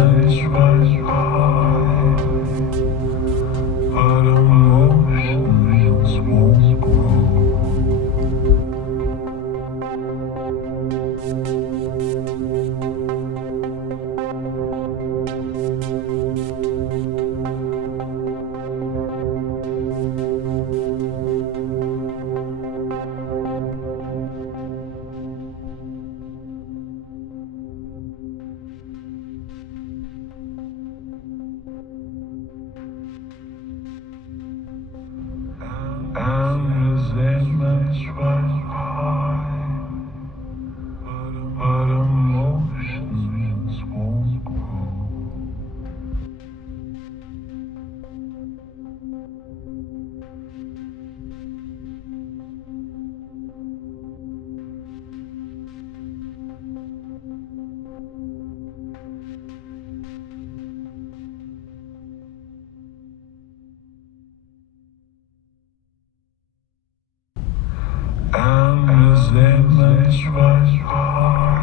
limits run high, but emotions won't grow. And resentments run high, but emotions won't grow. And resentments run high.